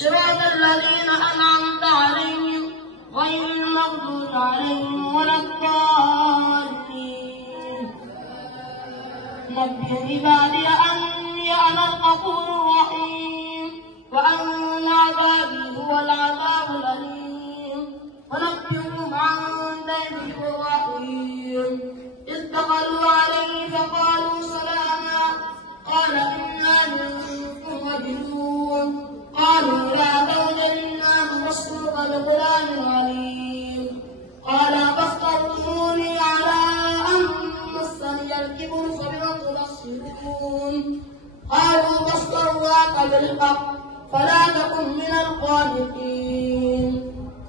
صراط الذين أنعمت عليهم غير المغضوب عليهم ولا الضالين. نبئ عبادي أني أنا الغفور الرحيم وأن عذابي هو العذاب الأليم. ونبئهم عن ضيف إبراهيم إذ دخلوا عليه فقالوا سلاما قال إنا منكم وجلون قالوا لا توجل إنا نبشرك بغلام عليم قال أبشرتموني على أن مسني الكبر فبم تبصرون قالوا بشرناك بالحق فلا تكن من القانطين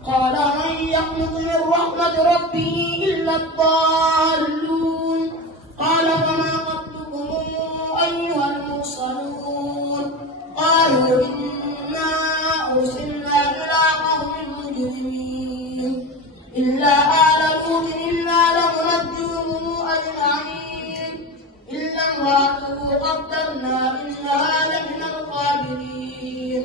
قال من يقنط من رحمة ربه إلا الضالون قال فما خطبكم أيها المرسلون قالوا إنا أرسلنا إلى قوم مجرمين إلا آل لوط إنا لمنجوهم أجمعين إلا امرأته قدرنا إنها لمن الغابرين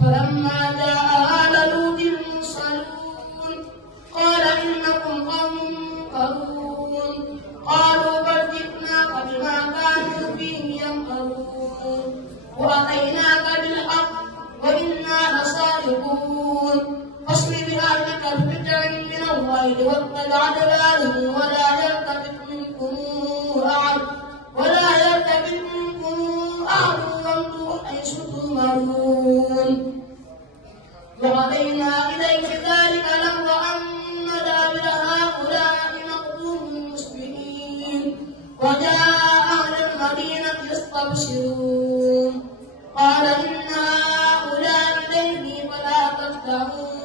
فلما جاء آل لوط المرسلون قال إنكم قوم منكرون قالوا بل جئناك بما كانوا فيه يمكرون وأتيناك بالحق وإنا لصادقون فاصبر بأهلك بقطع من الليل واتبع أدبارهم ولا يلتفت منكم أحد وامضوا حيث تؤمرون وقضينا إليك ذلك الأمر أن دابر هؤلاء مقطوع مسبحين وجاء أهل المدينة يستبشرون قال إن هؤلاء ضيفي فلا تفتحون